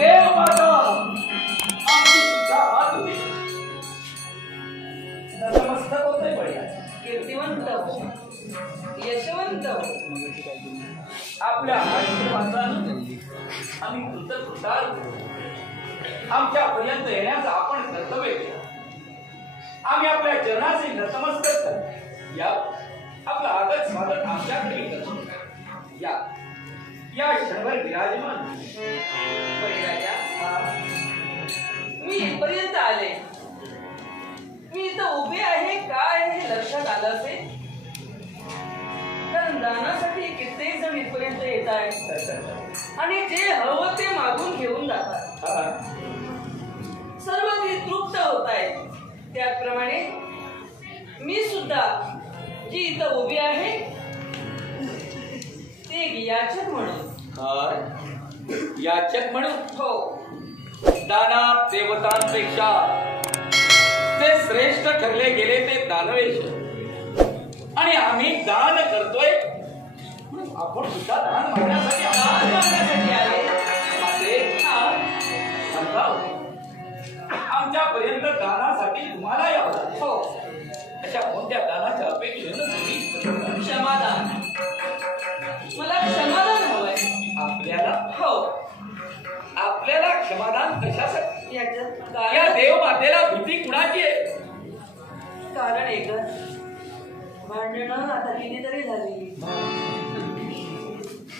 देव माता आमची सुद्धा हात होती नतमस्तक होते बळीराजा. कीर्तिवंत यशवंत आपल्या आशीर्वादानं आम्ही कृतकृतार्थ आमच्या पर्यंत येण्याचं आपण कर्तव्य केलं. आम्ही आपल्या चरणाचे नतमस्तक करतो. या आपलं आदर स्वागत आमच्याकडे करतो. या या क्षणभर विराजमान बळीराजा, मी इथपर्यंत आले. मी इथं उभे आहे काय हे लक्षात आलं असेल, कारण दानासाठी कित्येक जण इथपर्यंत येत आहेत आणि जे हवं ते मागून घेऊन जातात. सर्व ते तृप्त होत आहेत. त्याचप्रमाणे मी सुद्धा जी इथं उभी आहे ते एक याचक म्हणून. याचक म्हणून? हो. दानात देवतांपेक्षा ते श्रेष्ठ ठरले गेले ते दानवेश आणि आम्ही दान करतोय. आपण सुद्धा दान मागण्यासाठी आले. आमच्या पर्यंत दानासाठी तुम्हाला यावं लागेल. हो. अशा कोणत्या दानाच्या अपेक्षेनं तुम्ही क्षमादान. मला क्षमादान हवंय. आपल्याला? हो. आपल्याला क्षमादान कशासाठी? याच्यात या देव मातेला भीती कुणाची आहे? कारण एकच, भांडणं आता कितीतरी झाली.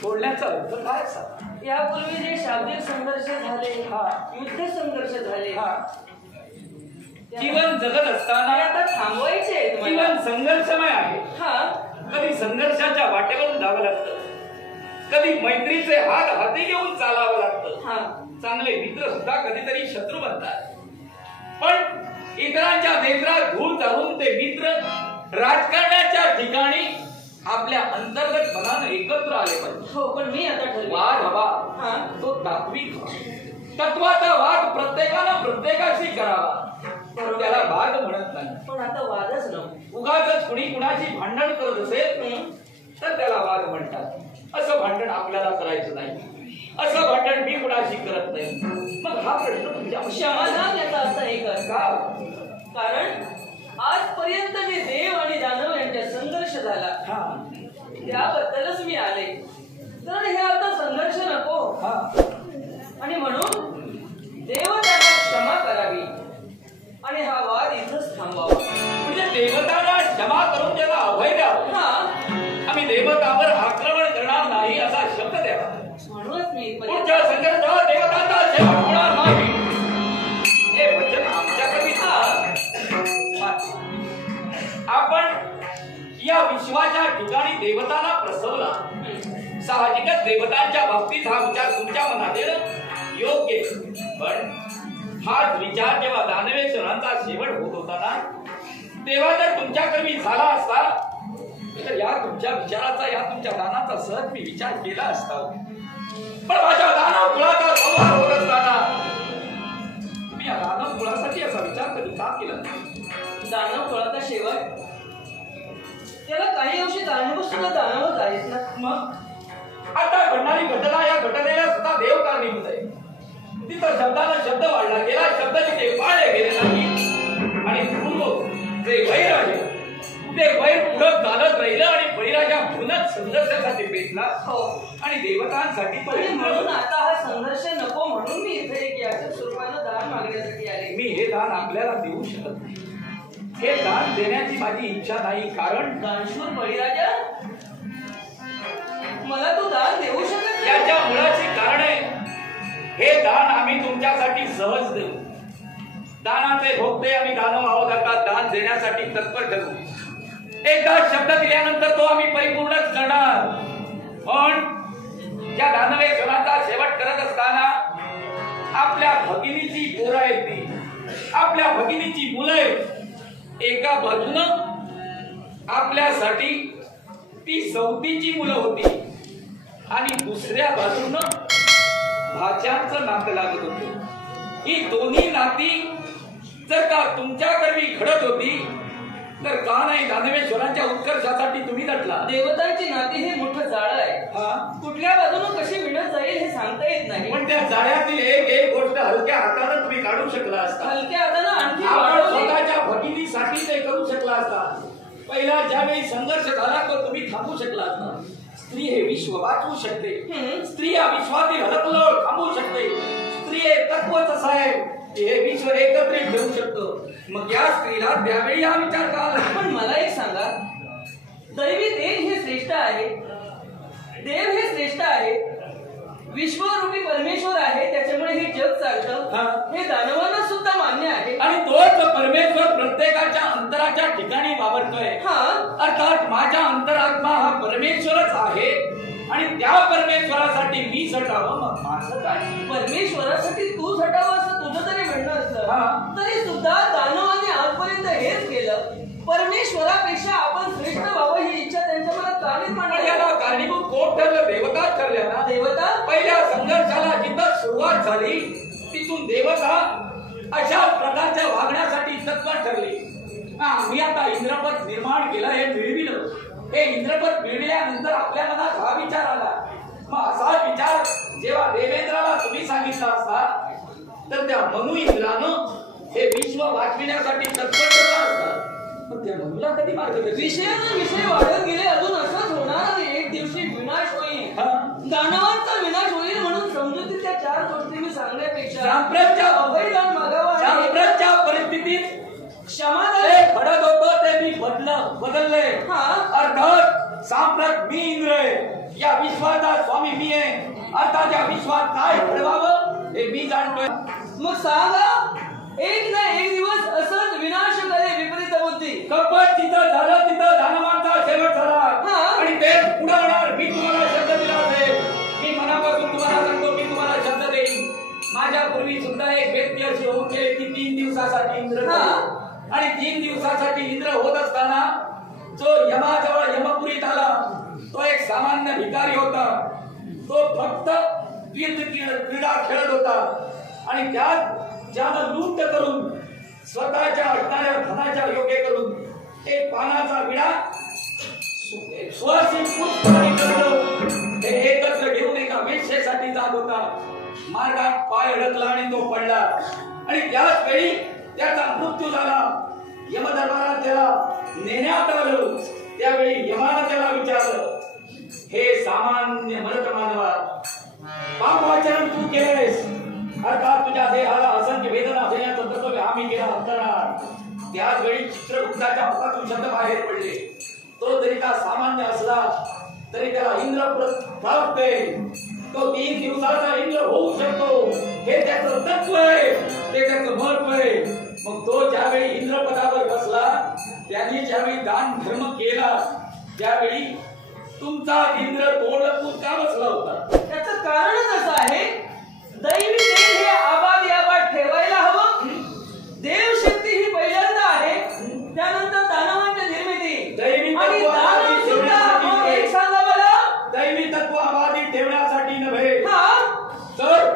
बोलण्याचा अर्थ काय असा? यापूर्वी जे शाब्दिक संघर्ष झाले, युद्ध संघर्ष झाले, जीवन जगत असताना आता थांबवायचे. जीवन संघर्षमय आहे. कधी संघर्षाच्या वाटेवरून जावं लागतं, कधी मैत्रीचे हात हाती घेऊन चालावं लागतं. चांगले मित्र सुद्धा कधीतरी शत्रू बनतात. पण इतरांच्या नेत्रात धूळ चालून ते मित्र राजकारणाच्या ठिकाणी आपल्या अंतर्गत मनानं एकत्र आले पाहिजे. हो, पण मी आता वाद हवा तो तात्विक तत्वाचा वाद प्रत्येकानं प्रत्येकाशी करावा. त्याला वाद म्हणत नाही. पण आता वादच नको. उगाच कुणी कुणाची भांडण करत असेल तर त्याला वाद म्हणतात. असं भांडण आपल्याला करायचं नाही. असं भांडण मी कुणाशी करत नाही. मग हा प्रश्न तुमच्या क्षमादान याचा अर्थ एकच का? कारण आजपर्यंत जे देव आणि दानव यांचा संघर्ष झाला त्याबद्दलच मी आले. तर हे आता संघर्ष नको आणि म्हणून देवताला क्षमा करावी आणि हा वाद इथंच थांबावा. म्हणजे देवताला क्षमा करून त्याला अभय द्यावं. आम्ही देवतावर आक्रमण करणार नाही असा शब्द द्यावा. म्हणूनच मी पुढच्या संघर्षात देवतांचा शेवट होणार नाही हे वचन आमच्याकडे. आपण या विश्वाच्या ठिकाणी देवतांना प्रसवला. साहजिकच देवतांच्या बाबतीत हा विचार तुमच्या मनात येणं योग्य. पण हाच विचार जेव्हा दानवेश्वरांचा शेवट होत होता ना, तेव्हा जर तुमच्याकडे झाला असता तर या तुमच्या विचाराचा, या तुमच्या दानाचा सहज मी विचार केला असता. पण माझ्या दानव कुळाचा संहार होत असताना मी या दानव कुळासाठी असा विचार कधी का केला? दानव कुळाचा शेवट, त्याला काही अंशी कारणीभूत सुद्धा दानवच आहेत ना. मग आता घडणारी घटना, या घटनेला सुद्धा देव कारणीभूत आहे. तिथं शब्दानं शब्द वाढला गेला, शब्द तिथे पाळले गेले नाही आणि पूर्व जे वैर आहे ते वैर पुढं चालत राहिलं आणि बळीराजा पुन्हाच संघर्षासाठी पेटला. आणि देवतांसाठी तो. म्हणून आता हा संघर्ष नको म्हणून मी इथे एक याच्या स्वरूपानं दान मागण्यासाठी आले. मी हे दान आपल्याला देऊ शकत नाही. हे दान देण्याची माझी इच्छा नाही. कारण दानशूर बळीराजा, मला तू दान देऊ शकत नाही. याच्या मुळाची कारण आहे, हे दान आम्ही तुमच्यासाठी सहज देऊ. दानाचे भोगते आम्ही दानव आहोत. आता दान देण्यासाठी तत्पर ठरू. एकदा शब्द दिल्यानंतर तो आम्ही परिपूर्णच करणार. पण या दानवेश्वरांचा शेवट करत असताना आपल्या भगिनीची पोरं आहेत, ती आपल्या भगिनीची मुलं आहेत. एका बाजूनं आपल्यासाठी ती सौतीची मुलं होती आणि दुसऱ्या बाजूनं भाच्यांचं नातं लागत होतं. ही दोन्ही नाती जर का तुमच्याकडे घडत होती तर का नाही दानवेश्वरांच्या उत्कर्षासाठी तुम्ही नटला. देवतांची नाती हे मोठं जाळं आहे. कुठल्या बाजूने कशी विणत जाईल हे सांगता येत नाही. पण त्या जाळ्यातील एक हलक्या हाताने तुम्ही काढू शकला असता. हलक्या हाताने आणखी आपण स्वतःच्या भगिनीसाठी ते करू शकला असता. पहिला ज्यावेळी संघर्ष झाला तो तुम्ही थांबू शकला असता. स्त्री हे विश्व वाचवू शकते. स्त्री या विश्वातील हलकलोळ थांबवू शकते. स्त्री हे तत्वच असं आहे की हे विश्व एकत्रित ठेवू शकतं. मग या स्त्रीला त्यावेळी हा विचार करा. पण मला एक सांगा, दैवी देव हे श्रेष्ठ आहे, देव हे श्रेष्ठ आहे, विश्वरूपी परमेश्वर आहे, त्याच्यामुळे हे जग चालतं हे दानवांना सुद्धा मान्य आहे. आणि तोच परमेश्वर प्रत्येकाच्या अंतराच्या ठिकाणी वावरतोय. अर्थात माझा अंतरात्मा हा परमेश्वरच आहे आणि त्या परमेश्वरासाठी मी झटावं. मग माझं काय? परमेश्वरासाठी तू झटावं असं तुझं तरी म्हणणं असलं तरी सुद्धा दानवांनी आजपर्यंत हेच केलं. परमेश्वरापेक्षा आपण श्रेष्ठ व्हावं ही इच्छा त्यांच्या मनात का निर्माण याला कारणीभूत कोण ठरलं? देवता ठरल्या ना. देवता पहिल्या संघर्षाला जिथं सुरुवात झाली तिथून देवता अशा प्रकारच्या वागण्यासाठी तत्पर ठरली. मी आता इंद्रपद निर्माण केलं, हे मिळविलं. हे इंद्रपद मिळविल्यानंतर आपल्या मनात हा विचार आला. मग असा विचार जेव्हा देवेंद्राला तुम्ही सांगितला असता तर त्या मनु इंद्रानं हे विश्व वाचविण्यासाठी तत्पर ठरला असता. पण त्या मनुला कधी मार्गदर्शन? विषयाने विषय वाढत गेले, अजून असंच होणार. एक दिवशी विनाश होईल, दानवांचा विनाश होईल म्हणून समजुतीच्या 4 गोष्टी मी सांगण्यापेक्षा अभयदान मागावं. सांप्रतच्या परिस्थितीत क्षमादान घडत होतं ते मी बदलले. अर्थात सांप्रत मी इंद्र आहे, या विश्वाचा स्वामी मी आहे. अर्थात या विश्वात काय घडवावं हे मी जाणतोय. मग सांगा, एक ना एक दिवस असंच विनाश करे विपरीत बुद्धी. कपट जिथं झालं तिथं दानवांचा शेवट झाला आणि ते पुढे होणार. मी तुम्हाला शब्द दिला असेल, मी मनापासून तुम्हाला सांगतो, मी तुम्हाला शब्द देईन. माझ्या पूर्वी सुद्धा एक व्यक्ती अशी होऊन गेली की 3 दिवसासाठी इंद्र आणि 3 दिवसासाठी इंद्र होत असताना जो यमाजवळ यमपुरीत आला तो एक सामान्य भिकारी होता. तो फक्त क्रीडा खेळत होता आणि त्यात ज्यानं लूट करून स्वतःच्या असणाऱ्या धनाच्या योग्य करून एक पानाचा विडा हे एकत्र घेऊन एका वेश्येसाठी जात होता. मार्गात पाय अडकला आणि तो पडला आणि त्याच वेळी त्याचा मृत्यू झाला. यमदरबारात त्याला नेण्यात आलं. त्यावेळी यमानं त्याला विचारलं, हे सामान्य मरत मानवा, पापवाचरण तू केलंयस, अर्थात तुझ्या देहाला असंख्य वेदना देण्याचं कर्तव्य आम्ही केलं करणार. त्याच वेळी चित्रगुप्ताच्या मुखातून शब्द बाहेर पडले. तो जरी का सामान्य असला तरी त्याला इंद्र प्राप्त आहे. तो 3 दिवसाचा इंद्र होऊ शकतो. हे त्याचं तत्व आहे, ते त्याचं महत्व आहे. मग तो ज्यावेळी इंद्रपदावर बसला, त्यांनी ज्यावेळी दान धर्म केला त्यावेळी तुमचा इंद्र तोंड का बसला होता? त्याचं कारणच असं आहे, दैवी देव हे आबाद ठेवायला हवं. देवशक्ती ही पहिल्यांदा आहे, त्यानंतर दानवांची निर्मिती. दैवी सांगा मला, दैवी तत्व आबादी ठेवण्यासाठी नव्हे तर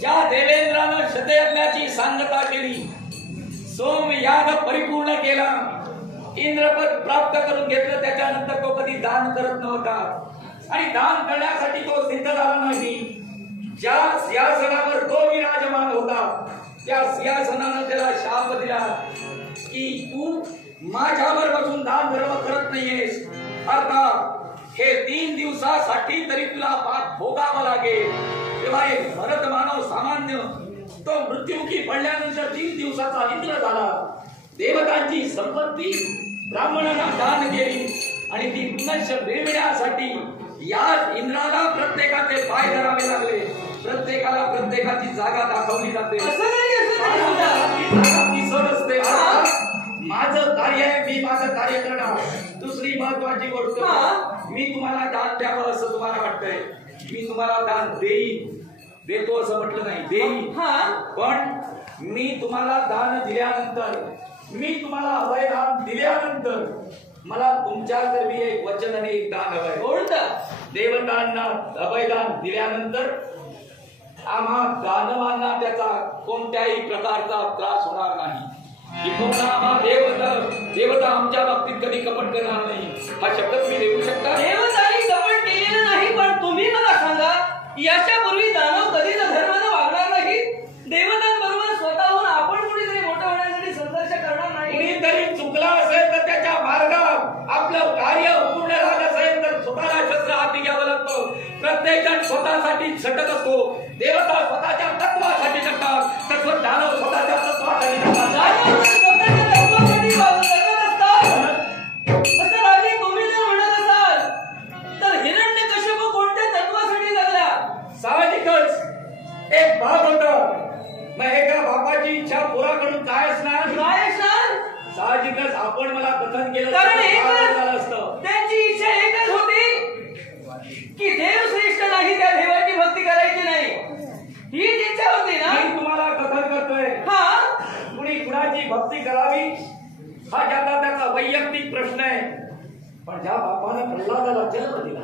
ज्या देवेंद्रानं शतयज्ञाची सांगता केली, सोमयाग परिपूर्ण केला, इंद्रपद प्राप्त करून घेतलं, त्याच्यानंतर तो कधी दान करत नव्हता आणि दान करण्यासाठी तो सिद्ध झाला नाही. ज्या सिंहासनावर तो विराजमान होता त्या सिंहासनानं त्याला शाप दिला की तू माझ्यावर बसून दान धर्म करत नाहीयेस. अर्थात हे 3 दिवसासाठी तरी तुला पाप भोगावं लागेल. तेव्हा एक भरत मानव सामान्य तो मृत्युमुखी पडल्यानंतर 3 दिवसाचा इंद्र झाला. देवतांची संपत्ती ब्राह्मणांना दान केली आणि ती पुनश्च मिळविण्यासाठी याच इंद्राला प्रत्येकाचे पाय धरावे लागले. प्रत्येकाला प्रत्येकाची जागा दाखवली जाते. दिसत असते. माझं कार्य आहे, मी माझं कार्य करणार. दुसरी महत्वाची गोष्ट, मी तुम्हाला दान द्यावं असं तुम्हाला वाटतंय, मी तुम्हाला दान देतो असं म्हटलं नाही, देईन. पण मी तुम्हाला दान दिल्यानंतर, मी तुम्हाला अभयदान दिल्यानंतर मला तुमच्याकरवी एक वचन आणि एक दान हवंय. कोणतं? देवतांना अभयदान दिल्यानंतर आम्हा दानवांना त्याचा कोणत्याही प्रकारचा त्रास होणार नाही. देवता आमच्या बाबतीत कधी कपट करणार नाही. हा शब्द तुम्ही देऊ शकता. देवताही कपट केलेलं नाही. पण तुम्ही मला सांगा, याच्या पूर्वी दानव कधीच धर्मानं वागणार नाही. स्वतःसाठी झटत असतो, देवता स्वतःच्या तत्वासाठी जगतात, तत्वज्ञान स्वतःच्या तत्वासाठी जगतात. असं राजे तुम्ही जर म्हणत असाल तर हिरण्यकश्यप कोणत्या तत्वासाठी जगला? साहजिकच एक बाप होता, मग एका बापाची इच्छा पुरा करून काय असणार? साहजिकच आपण मला कथन केलं कारण असतं त्यांची इच्छा एकच होती की देव श्रेष्ठ नाही, त्या देवाची भक्ती करायची नाही, हीच इच्छा होती ना. मी तुम्हाला कथन करतोय, कुणी कुणाची भक्ती करावी हा ज्याचा त्याचा वैयक्तिक प्रश्न आहे, पण ज्या बापानं प्रल्हादाला जन्म दिला,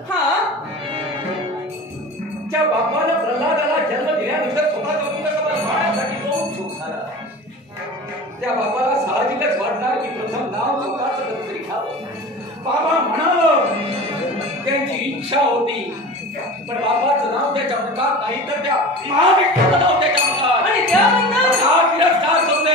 ज्या बापानं प्रल्हादाला जन्म दिल्यानंतर स्वतःचा मुलगा मारण्यासाठी तो उत्सुक झाला, त्या बापाला साहजिकच वाटणार की प्रथम नाव स्वतःच तरी घ्यावं. बाबा म्हणाल त्यांची इच्छा होती, पण बाबाचं नाव त्याच्या मुखात नाही तर त्या महाविष्णूचं नाव त्याच्या मुखात, आणि त्यानंतर तिरस्कार होते,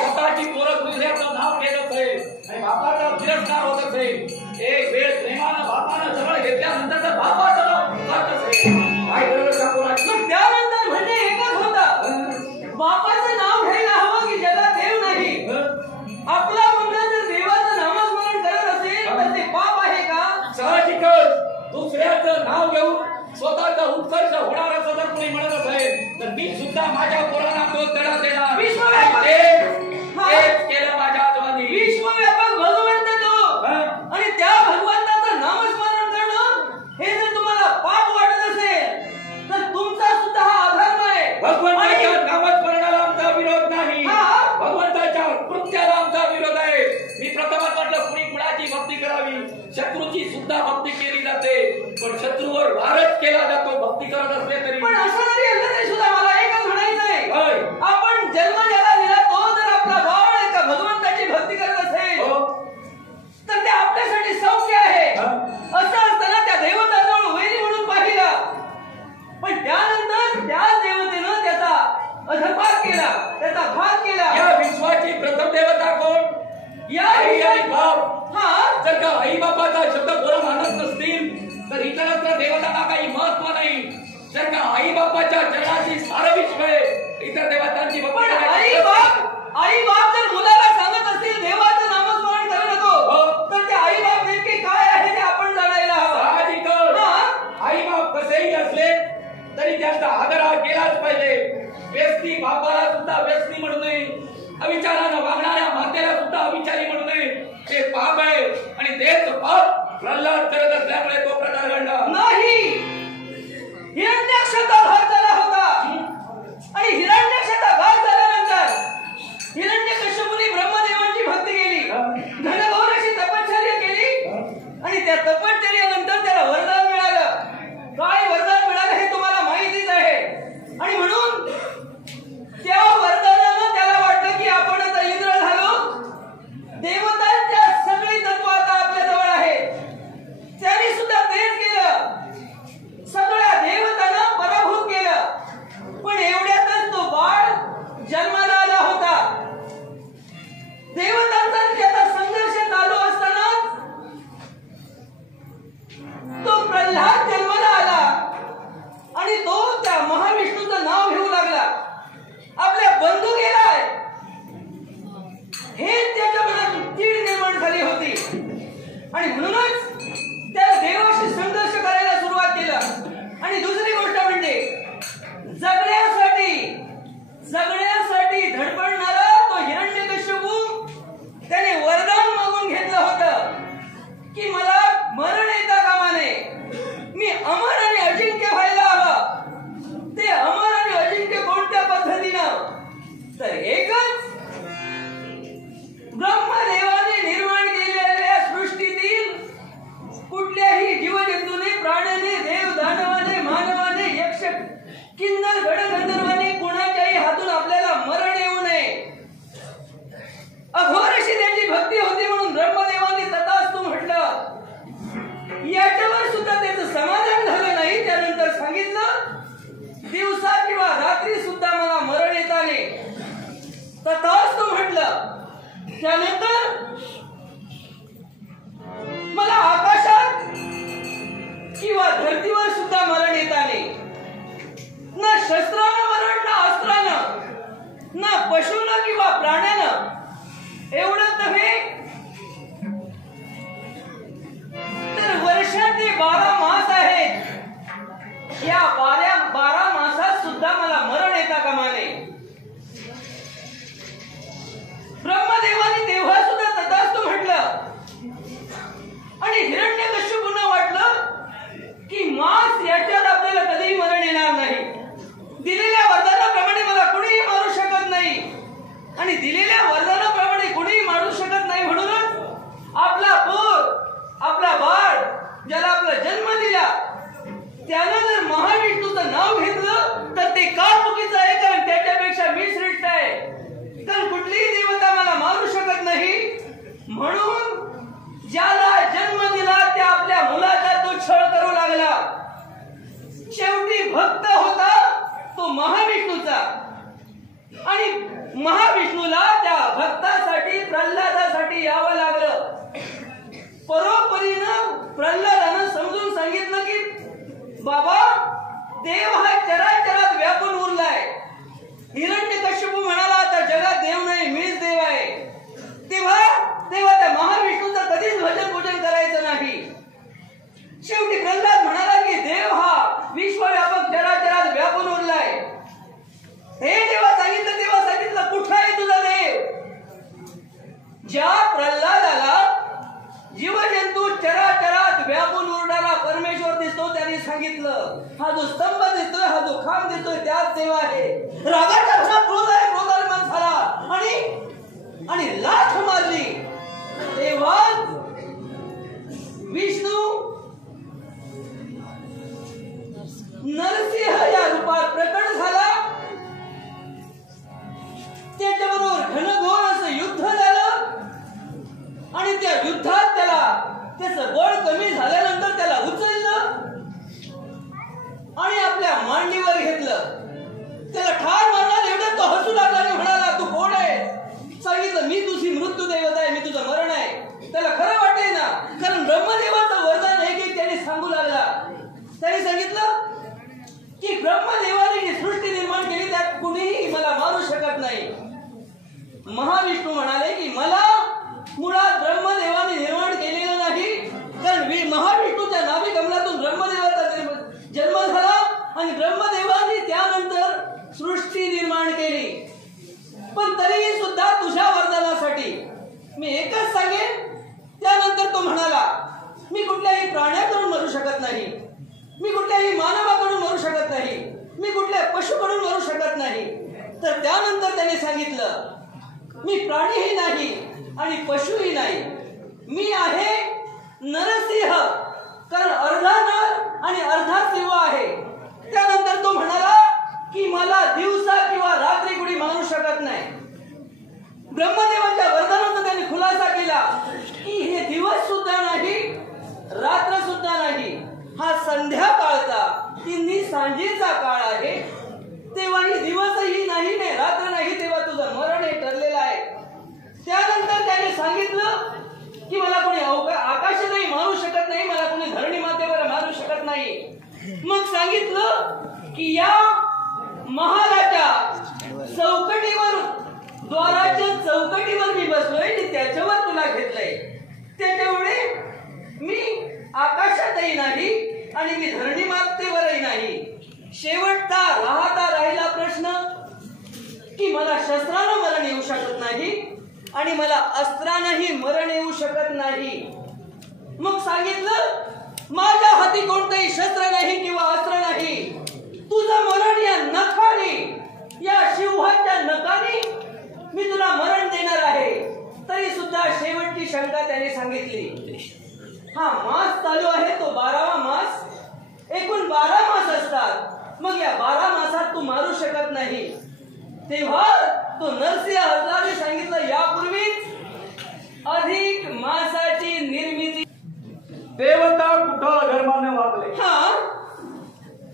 स्वतःची पोरं दुसऱ्याचं नाव घेत असेल आणि बापाचा तिरस्कार होत असेल. एक वेळ प्रेमानं बापानं जवळ घेतल्यानंतर तर बापाचं नाव करत असेल, काय गरज त्या पोराची? त्यानंतर म्हणजे एकच होता, बापाचं नाव घ्यायला हवं की ज्याला देव नाही. आपला मुलगा जर देवाचं नामस्मरण करत असेल तर ते पाप आहे का? साहजिकच दुसऱ्याचं नाव घेऊन स्वतःचा उत्कर्ष होणार असं जर कोणी म्हणत असेल तर मी सुद्धा माझ्या पोरांना तो तडा देणार. तेच केलं माझ्या आजोबांनी. विश्वव्यापक भगवंत तो, आणि त्या भगवंताचं नामस्मरण करणं हे जर तुम्हाला पाप वाटत असेल तर तुमचा सुद्धा हा अधर्म आहे. भगवंताच्या नामस्मरणाला आमचा विरोध नाही, भगवंताच्या कृत्याला आमचा विरोध आहे. मी प्रथमच म्हटलं कुणी कुणाची भक्ती करावी, शत्रूची सुद्धा भक्ती केली जाते, पण शत्रूवर वारच केला जातो भक्ती करत असले तरी. पण असं जरी असलं तरी सुद्धा मला एकच म्हणायचंय, आपण जन्म ज्याला दिला तो जर आपला बाळ एका भगवंताची भक्ती करत असेल तर ते आपल्यासाठी सौख्य आहे. असं असताना त्या देवताजवळ वैरी म्हणून पाहिलं, पण त्यानंतर त्याच देवतेनं त्याचा अधपात केला, त्याचा घात केला. या विश्वाची प्रथम देवता कोण? या आई आणि बाप. जर का आई बापाचा शब्द बरोबर मानत नसतील तर इतरत्र देवतांना काही महत्व नाही. जर का आई बापाच्या चरणाची सारं विश्व आहे, इतर देवतांची पण आई बाप जर मुलाला सांगत असतील देवाचं नामस्मरण करू नको, तर ते आई बाप नेमके काय आहे ते आपण जाणायला हवं. साहजिकच आई बाप कसेही असले तरी त्यांचा आदर केलाच पाहिजे. व्यक्ती बापाला सुद्धा व्यक्ती म्हणू नये, अविचारानं वागणाऱ्या मातेला सुद्धा अविचारी म्हणू नये, ते पाप आहे. आणि तेच पाप प्रल्हाद करत असल्यामुळे तो प्रकार घडला नाही. हिरण्याक्षाचा घात झाला होता, आणि हिरण्याक्षाचा घात झाल्यानंतर हिरण्यकश्यपूने ब्रह्मदेवांची भक्ती केली, घनघोराची तपश्चर्या केली, आणि त्या तपश्चर्यानंतर त्याला वरदान मिळालं. काय वरदान मिळालं हे तुम्हाला माहितीच आहे. आणि म्हणून त्या वरदानानं त्याला वाटलं की आपण आता इंद्र झालो, देवतांच्या सगळी तत्व आता आपल्या जवळ आहे. त्यांनी सुद्धा तेच केलं, सगळ्या देवतांना पराभूत केलं. पण एवढ्यातच तो बाळ जन्माला आला होता. देवतांचा त्याचा संघर्ष चालू असताना तो प्रल्हाद जन्माला आला, आणि तो त्या महाविष्णूचं नाव घेऊ लागला. आपल्या बंधू गेलाय हे त्याच्या मनात तीड निर्माण झाली होती, आणि म्हणूनच त्याला देवाशी संघर्ष करायला सुरुवात केलं. आणि दुसरी गोष्ट म्हणजे जगण्यासाठी धडपडणारा तो हिरण्यकश्यपू, त्याने वरदान मागून घेतलं होतं की मला मरण येता कामा नये, मी अमर आणि अजिंक्य व्हायला हवं. ते अमर आणि अजिंक्य कोणत्या पद्धतीनं? तर एकच, ब्रह्मदेवाने निर्माण केलेल्या सृष्टीतील कुठल्याही जीवजंतूने, प्राण्याने, देव दानवाने, मानवाने, यक्ष किन्नर गडगंधर्वाने कुणाच्याही हातून आपल्याला मरण येऊ नये. अघोर अशी त्यांची भक्ती होती, म्हणून ब्रह्मदेवाने तथास्तु म्हटलं. याच्यावर सुद्धा त्याचं समाधान झालं नाही. त्यानंतर सांगितलं दिवसा किंवा रात्री सुद्धा मला मरण येता नये, तथास्तु म्हटलं. त्यानंतर मला आकाशात किंवा धरतीवर सुद्धा मरण येता एवढंच नव्हे तर वर्षाचे 12 मास आहेत, या 12 मासात सुद्धा मला मरण येता कामा नये. ब्रह्मदेवाने तेव्हा सुद्धा तथास्तु म्हटलं आणि हिरण्यकश्यपूंना वाटलं की मास याच्यात आपल्याला कधीही मरण येणार नाही. दिलेल्या वरदानाप्रमाणे मला कुणीही मारू शकत नाही आणि दिलेल्या वरदानाप्रमाणे कुणीही मारू शकत नाही, म्हणूनच आपला पोर, आपला बाळ, ज्याला आपला जन्म दिला, त्यानं जर महाविष्णूचं नाव घेतलं तर ते का चुकीचं आहे? कारण त्याच्यापेक्षा मी श्रेष्ठ आहे. कारण कुठलीही देवता मला मारू शकत नाही. म्हणून ज्याला जन्म दिला त्या आपल्या मुलाचा तो छळ करू लागला. शेवटी भक्त होता तो महाविष्णूचा आणि महाविष्णूला त्या भक्तासाठी, प्रल्हादासाठी यावं लागलं. परोपरीनं प्रल्हादानं समजून सांगितलं की बाबा, देव हा चराचरात व्यापून उरलाय. हिरण्यकश्यपू म्हणाला आता जगात देव नाही, मीच देव आहे. तेव्हा त्या महाविष्णूचं कधीच भजन पूजन करायचं नाही. शेवटी प्रल्हाद म्हणाला की देव हा विश्वव्यापक चराचरात व्यापून उरलाय. हे जेव्हा सांगितलं कुठं आहे तुझा देव? ज्या प्रल्हादाला जीवजंतू चराचरात व्यापून उरणारा परमेश्वर दिसतो त्याने सांगितलं हा जो स्तंभ दिसतोय, हा जो खांब दिसतोय त्याच देव आहे. रागाच्या भरात क्रोधाने मन झाला आणि लाथ मारली. तेव्हा विष्णू नरसिंह या रूपात प्रकट झाला. त्याच्याबरोबर घनघोर असं युद्ध झालं आणि त्या युद्धात त्याचं बळ कमी झाल्यानंतर त्याला उचललं आणि आपल्या मांडीवर घेतलं. त्याला ठार मारणार एवढं तो हसू लागला आणि म्हणाला तू कोण आहे? सांगितलं मी तुझी मृत्यू देवता आहे, मी तुझं मरण आहे. त्याला खरं वाटतंय ना, कारण ब्रह्मदेवाचं वरदान एक त्याने सांगू लागला. त्याने सांगितलं की ब्रह्मदेवाने जी सृष्टी निर्माण केली त्यात कुणीही मला मारू शकत नाही. महाविष्णू म्हणाले की मला मुळात ब्रह्मदेवाने निर्माण केलेलं नाही, कारण महाविष्णूच्या नाभी कमलातून ब्रह्मदेवाचा जन्म झाला आणि ब्रह्मदेवाने त्यानंतर सृष्टी निर्माण केली. पण तरीही सुद्धा तुझ्या वरदानासाठी मी एकच सांगेन. त्यानंतर तो म्हणाला मी कुठल्याही प्राण्याकडून मरू शकत नाही, मी कुठल्याही मानवाकडून मरू शकत नाही, मी कुठल्या पशुकडून मरू शकत नाही. तर त्यानंतर त्याने सांगितलं मी प्राणीही नाही आणि पशुही नाही, मी आहे नरसिंह, कारण अर्धा नर आणि अर्धा सिंह आहे. त्यानंतर तो म्हणाला की मला दिवसा किंवा रात्री कुणी मारू शकत नाही. ब्रह्मदेवाच्या वरदानाचा त्याने खुलासा केला की हे दिवस सुद्धा नाही, रात्र सुद्धा नाही, हा संध्याकाळचा, तिन्ही सांजेचा काळ आहे. तेव्हाही दिवसही नाही ने रात्र नाही, तेव्हा तुझं मरण हे ठरलेलं आहे. त्यानंतर त्याने सांगितलं की मला कोणी आकाशातही मारू शकत नाही, मला कोणी धरणी मातेवर मारू शकत नाही. मग सांगितलं की या महालाच्या चौकटीवर, द्वाराच्या चौकटीवर मी बसलोय आणि त्याच्यावर तुला घेतलंय. त्याच्यामुळे मी आकाशातही नाही आणि मी धरणी मातेवरही नाही. शेवटचा राहिला प्रश्न की मला शस्त्रानं मरण येऊ शकत नाही आणि मला अस्त्रानंही मरण येऊ शकत नाही. मग सांगितलं माझ्या हाती कोणतंही शस्त्र नाही किंवा अस्त्र नाही, तुझं मरण या नखाने, या सिंहाच्या नखाने मी तुला मरण देणार आहे. तरी सुद्धा शेवटची शंका त्याने सांगितली. हा मास चालू आहे तो 12वा मास, एकूण 12 मास असतात. मग या 12 मासात तू मारू शकत नाही. तेव्हा तो नरसिंह हसला सांगितलं यापूर्वीच अधिक मासाची निर्मिती. देवता कुठं अधर्माने वागले.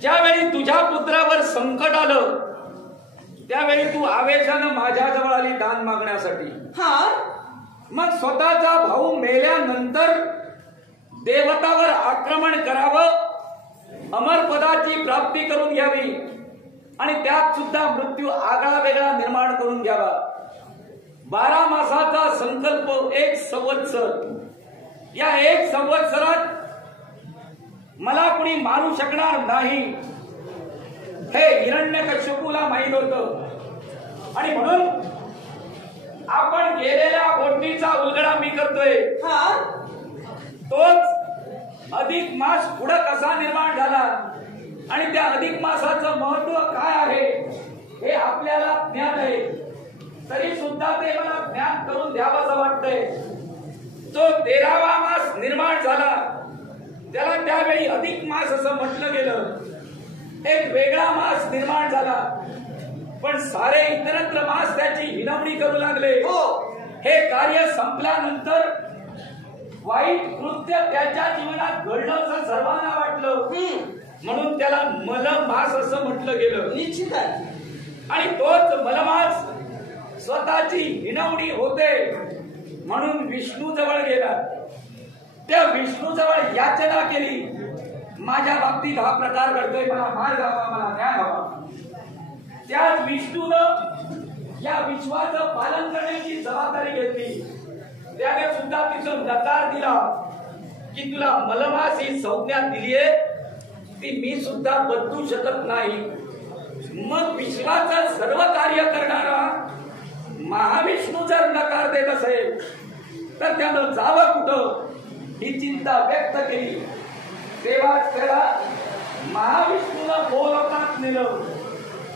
ज्यावेळी तुझ्या पुत्रावर संकट आलं त्यावेळी तू आवेशानं माझ्याजवळ आली दान मागण्यासाठी. मग स्वतःचा भाऊ मेल्यानंतर देवतावर आक्रमण करावं, अमरपदाची प्राप्ती करून घ्यावी आणि त्यात सुद्धा मृत्यू आगळा वेगळा निर्माण करून घ्यावा. 12 मासाचा संकल्प 1 संवत्सर. या 1 संवत्सरात मला कुणी मारू शकणार नाही हे हिरण्यकश्यपूला माहित होतं. आणि म्हणून आपण गेलेल्या गोष्टीचा उलगडा मी करतोय. तोच अधिक मास पुढे कसा निर्माण झाला आणि त्या अधिक मासाचं महत्व काय आहे हे आपल्याला ज्ञात आहे. तरी सुद्धा ते मला ज्ञान करून द्यावंसं वाटतंय. जो 13वा मास निर्माण झाला त्याला त्यावेळी अधिक मास असं म्हटलं गेलं. एक वेगळा मास निर्माण झाला पण सारे इतरत्र मास त्याची हिणवणी करू लागले. हे कार्य संपल्यानंतर वाईट कृत्य त्याच्या जीवनात घडलं असं सर्वांना वाटलं म्हणून त्याला मलमास असं म्हटलं गेलं. निश्चित आहे. आणि तोच मलमास स्वतःची हिणवणी होते म्हणून विष्णू जवळ गेला. त्या विष्णू जवळ याचना केली. माझ्या बाबतीत हा प्रकार घडतोय, मला मार्ग हवा, मला न्याय हवा. त्याच विष्णूनं या विश्वाचं पालन करण्याची जबाबदारी घेतली. त्याने सुद्धा तिथं नकार दिला की तुला मलमास ही संज्ञा दिलीये ती मी सुद्धा बदलू शकत नाही. मग विश्वाचं सर्व कार्य करणारा महाविष्णू जर नकार देत असेल तर त्यानं जावं कुठं ही चिंता व्यक्त केली. तेव्हाच त्याला महाविष्णूनं गोलोकात नेलं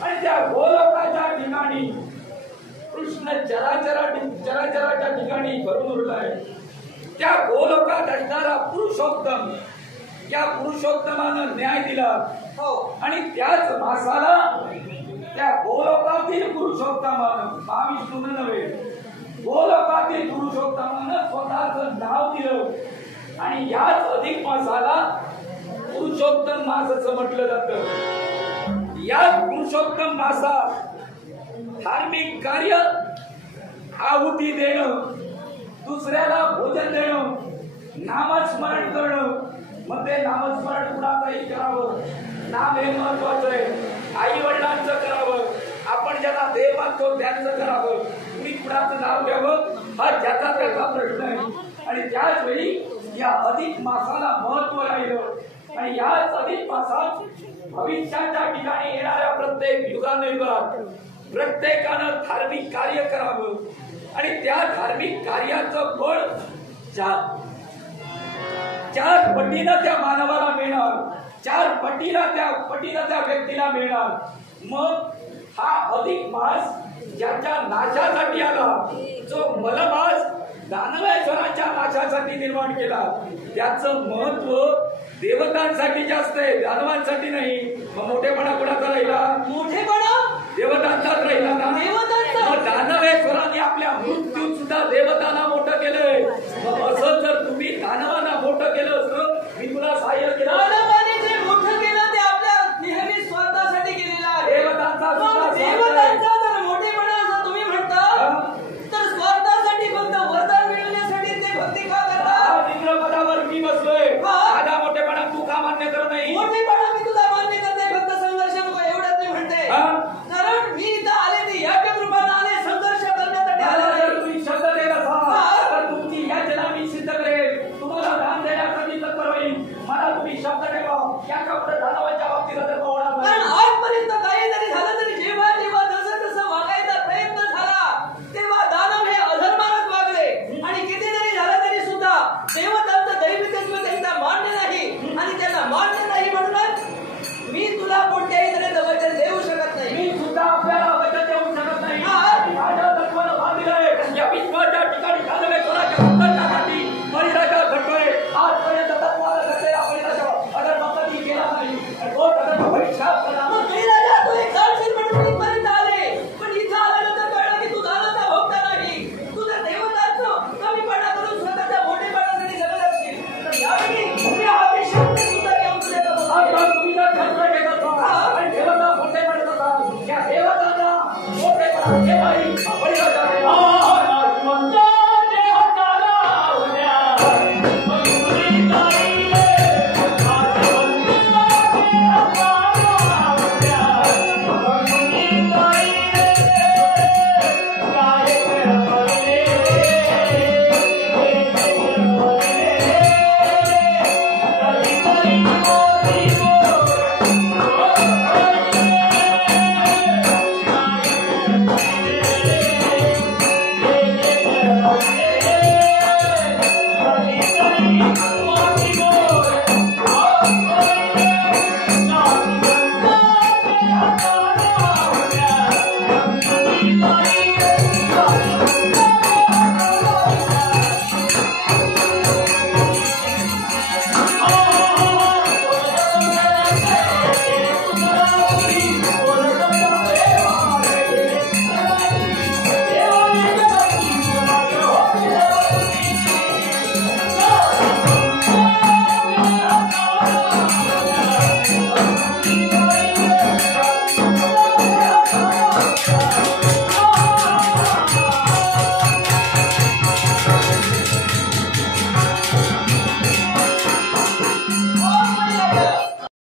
आणि त्या गोलोकाच्या ठिकाणी कृष्ण चराचराच्या ठिकाणी भरून उरलाय. त्या गोलोकात असणारा पुरुषोत्तम या पुरुषोत्तमानं न्याय दिला. आणि त्याच मासाला त्या गोलोकातील पुरुषोत्तमानं, महाविष्णूनं नव्हे, गोलोकातील पुरुषोत्तमानं स्वतःचं नाव दिलं. आणि याच अधिक मासाला पुरुषोत्तम मास असं म्हटलं जातं. याच पुरुषोत्तम मासात धार्मिक कार्य, आहुती देणं, दुसऱ्याला भोजन देणं, नामस्मरण करणं. मग ते नामस्मरण कुणाचंही करावं. नाम हे महत्वाचं आहे. आई वडिलांचं करावं, आपण ज्यांना देव मानतो त्यांचं करावं. कुणी कुणाचं नाव घ्यावं हा ज्याचा त्याचा प्रश्न आहे. आणि त्याच वेळी या अधिक मासाला महत्व राहिलं. आणि याच अधिक मासात भविष्याच्या ठिकाणी येणाऱ्या प्रत्येक युगानुयुगात प्रत्येकानं धार्मिक कार्य करावं. आणि त्या धार्मिक कार्याचं फळ 4 पटीनं त्या मानवाला मिळणार, 4 पटीनं त्या व्यक्तीला मिळणार. मग हा अधिक मास ज्याच्या नाशासाठी आला, जो मलमास दानवेश्वराच्या नाशासाठी निर्माण केला, त्याचं महत्व देवतांसाठी जास्त आहे, दानवांसाठी नाही. मग मोठेपणा कुणाचा राहिला? मोठेपणा देवतांचाच राहिला ना. मग दानवेश्वरांनी आपल्या मृत्यूत सुद्धा देवतांना मोठं केलंय. मग असं जर तुम्ही दानवांना मोठं केलं असतं, मी तुला सहाय्य केलं. दानवाने जे मोठं केलं ते आपल्या नेहमी स्वार्थासाठी केलेलं आहे. देवतांचा जर मोठेपणा असं तुम्ही म्हणता तर स्वार्थासाठी फक्त वरदान मिळवण्यासाठी ते भक्ती का करतात? पदावर मी बसलोय, माझा मोठेपणा तू का मान्य करत नाही? मोठेपणा मी तुला मान्य करते, फक्त संघर्ष नको एवढंच मी म्हणते. कारण मी इथं आले ते याच्या रूपाने आले, संघर्ष करण्यासाठी आले. तुम्ही शब्द देत असाल तर तुमची याचना मी सिद्ध करेल. तुम्हाला दान देण्यासाठी तत्पर होईल. मला तुम्ही शब्द ठेवा. याच्या पुढे दानवांच्या बाबतीत होणार नाही. कारण आजपर्यंत काही जरी झालं तरी जेव्हा जसं वागायचा प्रयत्न झाला तेव्हा दानव हे अधर्मानच वागले. आणि किती जरी झालं तरी सुद्धा देवतांचं दैविकत्व त्यांना मान्य नाही. आणि त्यांना मान्य नाही म्हणूनच मी तुला कोणत्याही तऱ्हेचं वचन देऊ शकत नाही. मी सुद्धा आपल्याला वचन देऊ शकत नाही. माझ्या तत्वाला बांधलंय. या विश्वाच्या ठिकाणी दानवेश्वराच्या भक्तांसाठी बळीराजा घडतोय. आजपर्यंत तत्वाला घडलेला बळीराजा अधर्म कधी केला नाही. तो अधर्म भविष्यात करणार. बळीराजा तू एक जाणशील म्हणून इथपर्यंत आले, पण इथं आल्यानंतर कळलं की तू दानाचा भोगता नाही. तू जर देवतांचं कमीपणा करून स्वतःच्या मोठेपणासाठी जगत असशील तर यावेळी तुम्ही हा विषय सुद्धा घेऊन तुझ्या तुम्ही जर खर्च घेत असाल आणि देवता मोठे म्हणत असाल, या देवतांना मोठेपणा